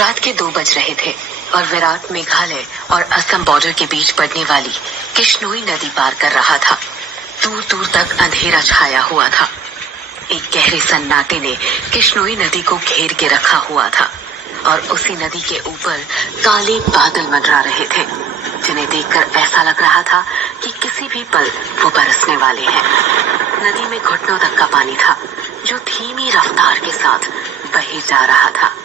रात के 2 बज रहे थे और विराट मेघालय और असम बॉर्डर के बीच पड़ने वाली किश्नोई नदी पार कर रहा था। दूर दूर तक अंधेरा छाया हुआ था। एक गहरे सन्नाटे ने किश्नोई नदी को घेर के रखा हुआ था और उसी नदी के ऊपर काले बादल मंडरा रहे थे, जिन्हें देखकर ऐसा लग रहा था कि किसी भी पल वो बरसने वाले हैं। नदी में घुटनों तक का पानी था, जो धीमी रफ्तार के साथ बहे जा रहा था।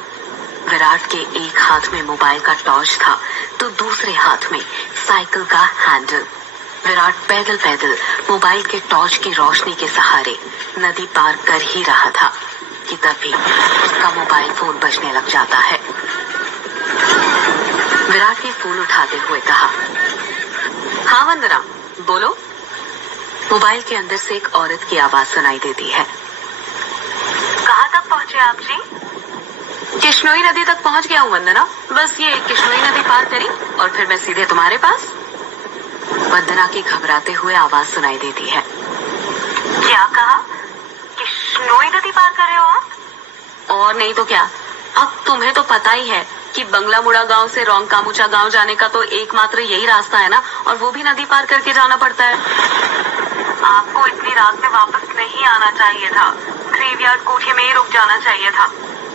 विराट के एक हाथ में मोबाइल का टॉर्च था तो दूसरे हाथ में साइकिल का हैंडल। विराट पैदल पैदल मोबाइल के टॉर्च की रोशनी के सहारे नदी पार कर ही रहा था कि तभी उसका मोबाइल फोन बजने लग जाता है। विराट ने फोन उठाते हुए कहा, हाँ वंदना, बोलो। मोबाइल के अंदर से एक औरत की आवाज सुनाई देती है। कहाँ तक पहुँचे आप जी? किश्नोई नदी तक पहुंच गया हूँ वंदना, बस ये किश्नोई नदी पार करी और फिर मैं सीधे तुम्हारे पास। वंदना की घबराते हुए आवाज सुनाई देती है। क्या कहा? किश्नोई नदी पार कर रहे हो आप? और नहीं तो क्या, अब तुम्हें तो पता ही है कि बंगलामुड़ा गांव से रोंगकामुचा गांव जाने का तो एकमात्र यही रास्ता है ना, और वो भी नदी पार करके जाना पड़ता है। आपको इतनी रात में वापस नहीं आना चाहिए था, ग्रेवयार्ड कोठे में ही रुक जाना चाहिए था।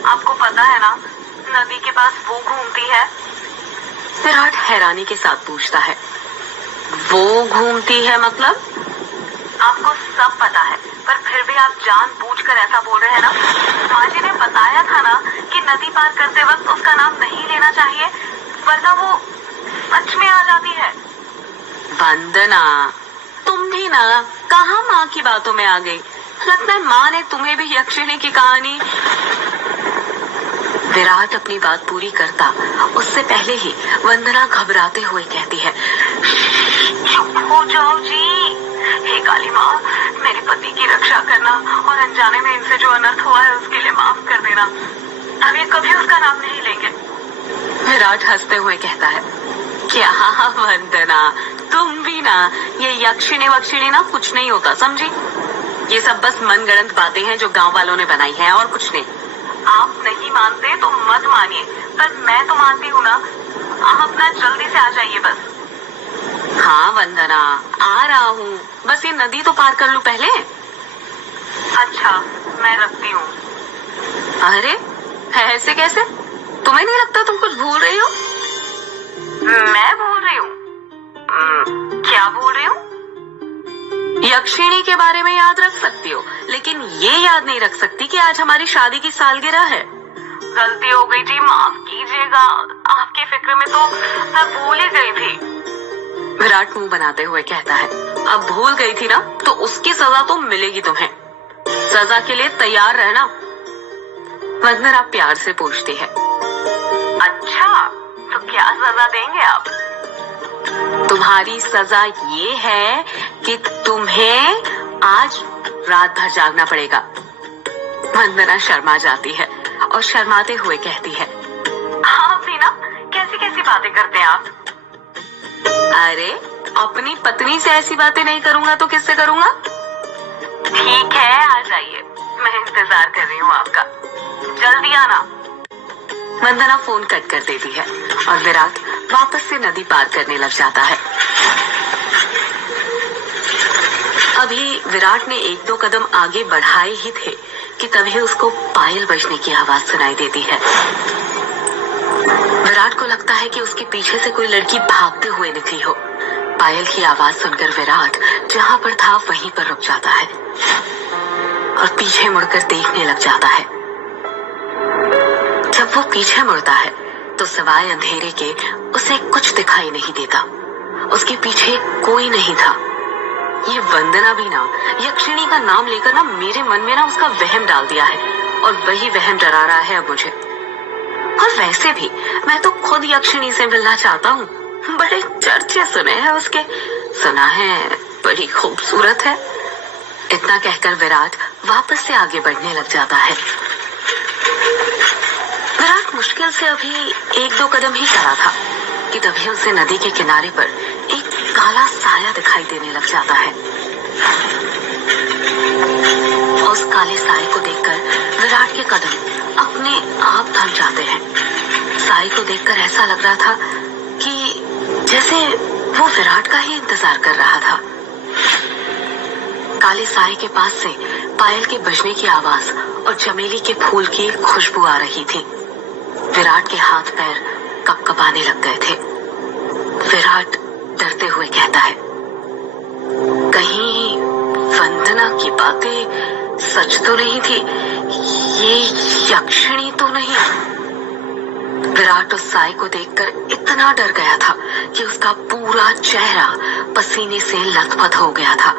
आपको पता है ना, नदी के पास वो घूमती है। विराट हैरानी के साथ पूछता है, वो घूमती है मतलब? आपको सब पता है, पर फिर भी आप जानबूझकर ऐसा बोल रहे हैं ना। माँ जी ने बताया था ना कि नदी पार करते वक्त उसका नाम नहीं लेना चाहिए, वरना वो सच में आ जाती है। वंदना, तुम भी ना कहाँ माँ की बातों में आ गई। लगता है माँ ने तुम्हें भी यक्षिणी की कहानी। विराट अपनी बात पूरी करता उससे पहले ही वंदना घबराते हुए कहती है, चुप हो जाओ जी। हे काली माँ, मेरे पति की रक्षा करना और अनजाने में इनसे जो अनर्थ हुआ है उसके लिए माफ कर देना। अब ये कभी उसका नाम नहीं लेंगे। विराट हंसते हुए कहता है, क्या वंदना, तुम भी ना, ये यक्षिणी वक्षिणी ना कुछ नहीं होता, समझी? ये सब बस मनगढ़ंत बातें हैं जो गांव वालों ने बनाई हैं और कुछ नहीं। आप नहीं मानते तो मत मानिए, पर मैं तो मानती हूँ ना। आप ना जल्दी से आ जाइए बस। हाँ वंदना, आ रहा हूँ, बस ये नदी तो पार कर लूं पहले। अच्छा, मैं रखती हूँ। अरे ऐसे कैसे? तुम्हें नहीं लगता तुम कुछ भूल रही हो? मैं भूल रही हूँ? क्या भूल रही हूँ? यक्षिणी के बारे में याद रख सकती हो, लेकिन ये याद नहीं रख सकती कि आज हमारी शादी की सालगिरह है। गलती हो गई जी, माफ कीजिएगा। आपकी फिक्र में तो मैं भूल ही गई थी। विराट मुंह बनाते हुए कहता है, अब भूल गई थी ना तो उसकी सजा तो मिलेगी तुम्हें। सजा के लिए तैयार रहना। वंदना प्यार से पूछती है, अच्छा, तो क्या सजा देंगे आप? तुम्हारी सजा ये है कि तुम्हें आज रात भर जागना पड़ेगा। वंदना शर्मा जाती है और शर्माते हुए कहती है, आप भी ना कैसी कैसी बातें करते हैं आप। अरे अपनी पत्नी से ऐसी बातें नहीं करूंगा तो किससे करूंगा? ठीक है, आ जाइए, मैं इंतजार कर रही हूँ आपका। जल्दी आना। वंदना फोन कट कर देती है और विराट वापस से नदी पार करने लग जाता है। अभी विराट ने 1-2 कदम आगे बढ़ाए ही थे कि तभी उसको पायल बजने की आवाज सुनाई देती है। विराट को लगता है कि उसके पीछे से कोई लड़की भागते हुए निकली हो। पायल की आवाज सुनकर विराट जहां पर था वहीं पर रुक जाता है और पीछे मुड़कर देखने लग जाता है। जब वो पीछे मुड़ता है तो सिवाय अंधेरे के उसे कुछ दिखाई नहीं देता। उसके पीछे कोई नहीं था। ये वंदना भी ना यक्षिणी का नाम लेकर ना मेरे मन में ना उसका वहम डाल दिया है और वही वहम डरा रहा है अब मुझे। और वैसे भी मैं तो खुद यक्षिणी से मिलना चाहता हूँ। बड़े चर्चे सुने हैं उसके, सुना है बड़ी खूबसूरत है। इतना कहकर विराट वापस से आगे बढ़ने लग जाता है। विराट मुश्किल से अभी 1-2 कदम ही चला था कि तभी उसे नदी के किनारे पर एक काला साया दिखाई देने लग जाता है। उस काले साए को देखकर विराट के कदम अपने आप थम जाते हैं। साई को देखकर ऐसा लग रहा था कि जैसे वो विराट का ही इंतजार कर रहा था। काले साई के पास से पायल के बजने की आवाज और चमेली के फूल की खुशबू आ रही थी। विराट के हाथ पैर कपकपाने लग गए थे। विराट डरते हुए कहता है, कहीं वंदना की बातें सच तो नहीं थी? ये यक्षिणी तो नहीं? विराट उस साई को देखकर इतना डर गया था कि उसका पूरा चेहरा पसीने से लथपथ हो गया था।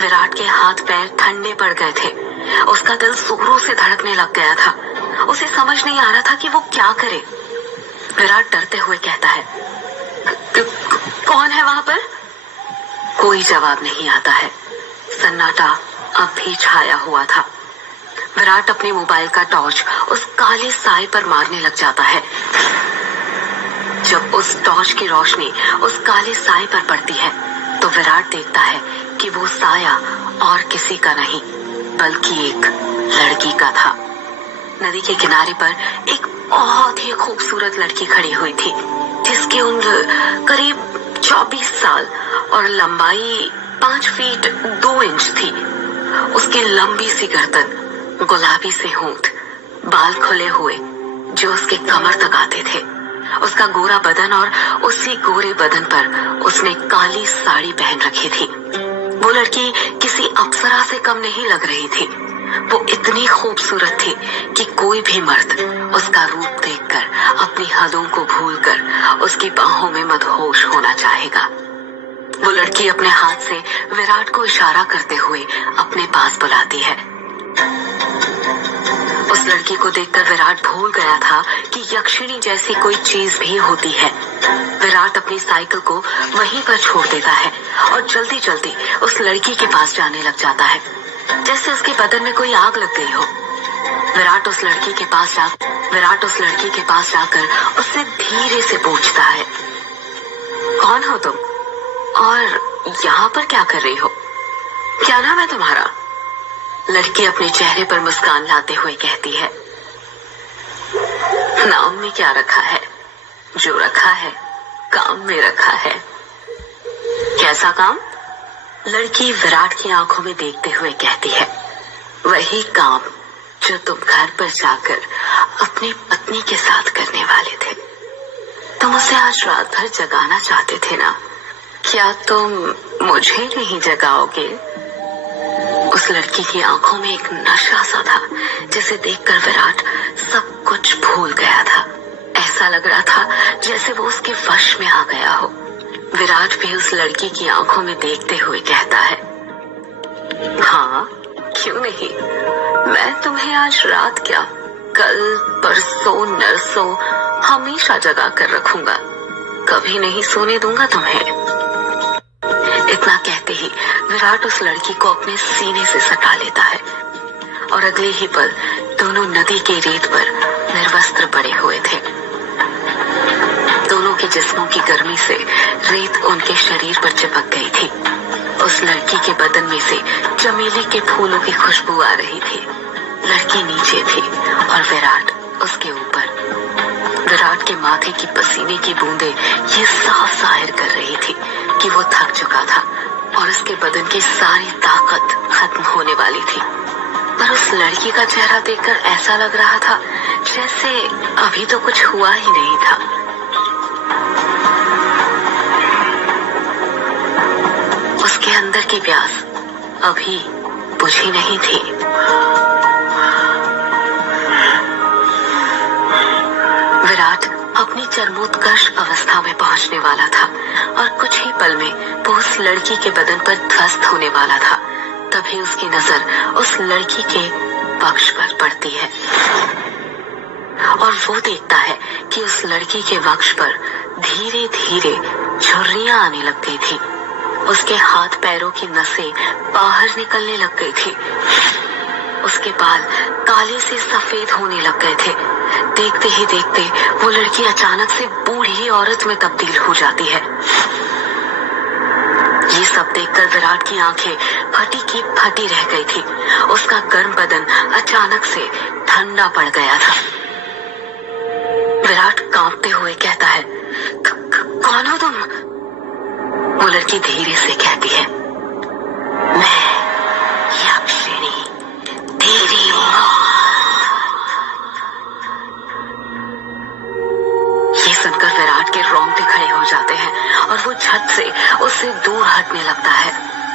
विराट के हाथ पैर ठंडे पड़ गए थे। उसका दिल जोरों से धड़कने लग गया था। उसे समझ नहीं आ रहा था कि वो क्या करे। विराट डरते हुए कहता है, कौन है वहां पर? कोई जवाब नहीं आता है। सन्नाटा अब भी छाया हुआ था। विराट अपने मोबाइल का टॉर्च उस काले साए पर मारने लग जाता है। जब उस टॉर्च की रोशनी उस काले साए पर पड़ती है तो विराट देखता है कि वो साया और किसी का नहीं बल्कि एक लड़की का था। नदी के किनारे पर एक बहुत ही खूबसूरत लड़की खड़ी हुई थी, जिसकी उम्र करीब 24 साल और लंबाई 5 फीट 2 इंच थी। उसकी लंबी सी गर्दन, गुलाबी से होंठ, बाल खुले हुए जो उसके कमर तक आते थे, उसका गोरा बदन और उसी गोरे बदन पर उसने काली साड़ी पहन रखी थी। वो लड़की किसी अप्सरा से कम नहीं लग रही थी। वो इतनी खूबसूरत थी कि कोई भी मर्द उसका रूप देखकर अपनी हदों को भूलकर उसकी बाहों में मदहोश होना चाहेगा। वो लड़की अपने हाथ से विराट को इशारा करते हुए अपने पास बुलाती है। उस लड़की को देखकर विराट भूल गया था कि यक्षिणी जैसी कोई चीज भी होती है। विराट अपनी साइकिल को वहीं पर छोड़ देता है और जल्दी जल्दी उस लड़की के पास जाने लग जाता है, जैसे उसके बदन में कोई आग लग गई हो। विराट उस लड़की के पास जाकर उससे धीरे से पूछता है, कौन हो तुम और यहाँ पर क्या कर रही हो? क्या नाम है तुम्हारा? लड़की अपने चेहरे पर मुस्कान लाते हुए कहती है, नाम में क्या रखा है? जो रखा है काम में रखा है। कैसा काम? लड़की विराट की आंखों में देखते हुए कहती है, वही काम जो तुम घर पर जाकर अपनी पत्नी के साथ करने वाले थे। तुम उसे आज रात भर जगाना चाहते थे ना? क्या तुम मुझे नहीं जगाओगे? उस लड़की की आंखों में एक नशा सा था, जिसे देखकर विराट सब कुछ भूल गया था। ऐसा लग रहा था जैसे वो उसके वश में आ गया हो। विराट भी उस लड़की की आंखों में देखते हुए कहता है, हाँ क्यों नहीं, मैं तुम्हें आज रात क्या, कल परसों नरसों हमेशा जगा कर रखूंगा। कभी नहीं सोने दूंगा तुम्हें। इतना कहते ही विराट उस लड़की को अपने सीने से सटा लेता है और अगले ही पल दोनों नदी के रेत पर निर्वस्त्र पड़े हुए थे। दोनों के जिस्मों की गर्मी से रेत उनके शरीर पर चिपक गई थी। उस लड़की के बदन में से चमेली के फूलों की खुशबू आ रही थी। लड़की नीचे थी और विराट उसके ऊपर। विराट के माथे की पसीने की बूंदें ये साफ जाहिर कर रही थी कि वो थक चुका था और उसके बदन की सारी ताकत खत्म होने वाली थी। पर उस लड़की का चेहरा देखकर ऐसा लग रहा था जैसे अभी तो कुछ हुआ ही नहीं था। उसके अंदर की प्यास अभी बुझी नहीं थी। विराट अपनी चरमोत्कर्ष अवस्था में पहुंचने वाला था और कुछ ही पल में वो उस लड़की के बदन पर ध्वस्त होने वाला था। तभी उसकी नजर उस लड़की के वक्ष पर पड़ती है और वो देखता है कि उस लड़की के वक्ष पर धीरे धीरे झुर्रियां आने लग गई थी। उसके हाथ पैरों की नसें बाहर निकलने लग गई थी। उसके बाल काले से सफेद होने लग गए थे। देखते ही देखते वो लड़की अचानक से बूढ़ी औरत में तब्दील हो जाती है। ये सब देखकर विराट की आंखें फटी की फटी रह गई थी। उसका गर्म बदन अचानक से ठंडा पड़ गया था। विराट कांपते हुए कहता है, कौन हो तुम? वो लड़की धीरे से कहती है, मैं यक्षिणी, तेरी ये सुनकर विराट के रोंगटे खड़े हो जाते हैं और वो झट से उससे दूर हटने लगता है।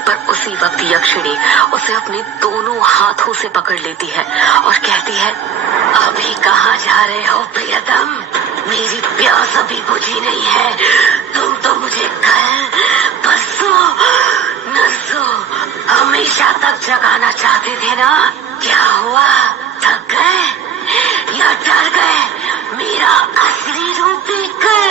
पर उसी वक्त यक्षिणी उसे अपने दोनों हाथों से पकड़ लेती है और कहती है, अभी कहाँ जा रहे हो प्रियतम? मेरी प्यास अभी बुझी नहीं है। तुम तो मुझे कल, परसों, नरसों हमेशा तक जगाना चाहते थे ना? क्या हुआ? थक गए या डर गए मेरा असली रूप देखकर?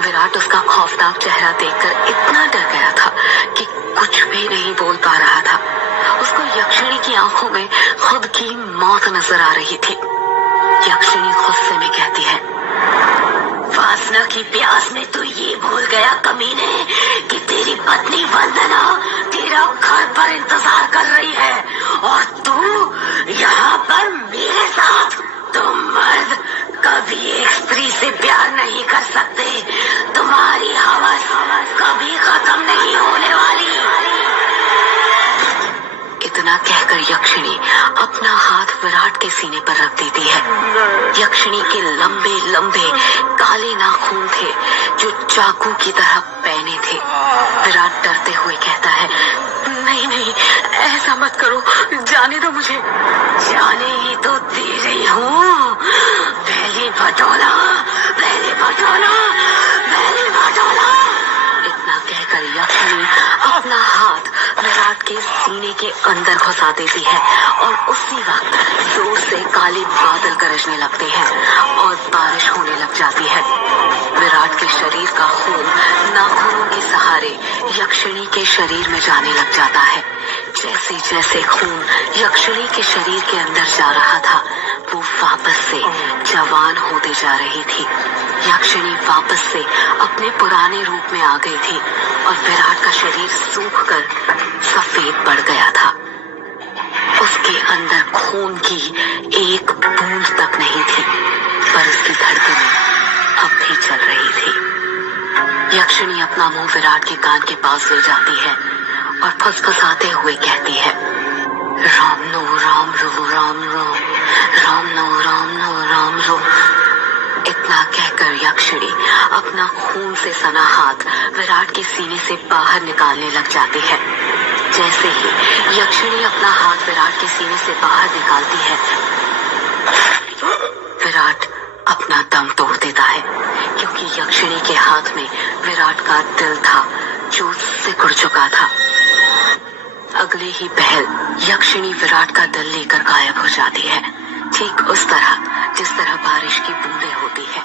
विराट उसका खौफनाक चेहरा देखकर इतना डर गया था कि कुछ भी नहीं बोल पा रहा था। उसको यक्षिणी की आंखों में खुद की मौत नजर आ रही थी। यक्षिणी गुस्से में कहती है, वासना की प्यास में तू ये भूल गया कमीने कि तेरी पत्नी वंदना तेरा घर पर इंतजार कर रही है और तू यहाँ पर मेरे साथ। तुम मर्द कभी एक स्त्री से प्यार नहीं कर सकते। तुम्हारी हवस कभी खत्म नहीं होने वाली। इतना कहकर यक्षिणी अपना हाथ विराट के सीने पर रख देती है। यक्षिणी के लंबे लंबे काले नाखून थे जो चाकू की तरह पैने थे। विराट डरते हुए कहता है, नहीं नहीं, ऐसा मत करो, जाने दो मुझे। जाने ही तो दे रही हूँ। पहले बटोला, पहले बटोला, पहले बटोला। इतना कहकर यक्षिणी अपना हाथ विराट के सीने के अंदर घुसा देती है और उसी वक्त जोर से काले बादल गरजने लगते हैं और बारिश होने लग जाती है। विराट के शरीर का खून नाखूनों के सहारे यक्षिणी के शरीर में जाने लग जाता है। जैसे जैसे खून यक्षिणी के शरीर के अंदर जा रहा था, वो वापस से जवान होती जा रही थी। यक्षिणी वापस से अपने पुराने रूप में आ गई थी और विराट का शरीर सूखकर सफेद पड़ गया था। उसके अंदर खून की एक बूंद तक नहीं थी, पर उसकी धड़कनें अब भी चल रही थी। यक्षिणी अपना मुंह विराट के कान के पास ले जाती है और फुसफुसाते हुए कहती है, राम नो राम रो, राम रो, राम नो राम नो, राम रो। इतना कहकर यक्षिणी अपना खून से सना हाथ विराट के सीने से बाहर निकालने लग जाती है। जैसे ही यक्षिणी अपना हाथ विराट के सीने से बाहर निकालती है, विराट अपना दम तोड़ देता है, क्योंकि यक्षिणी के हाथ में विराट का दिल था जो सिकुड़ चुका था। अगले ही पहल यक्षिणी विराट का दिल लेकर गायब हो जाती है, ठीक उस तरह जिस तरह बारिश की बूंदें होती है।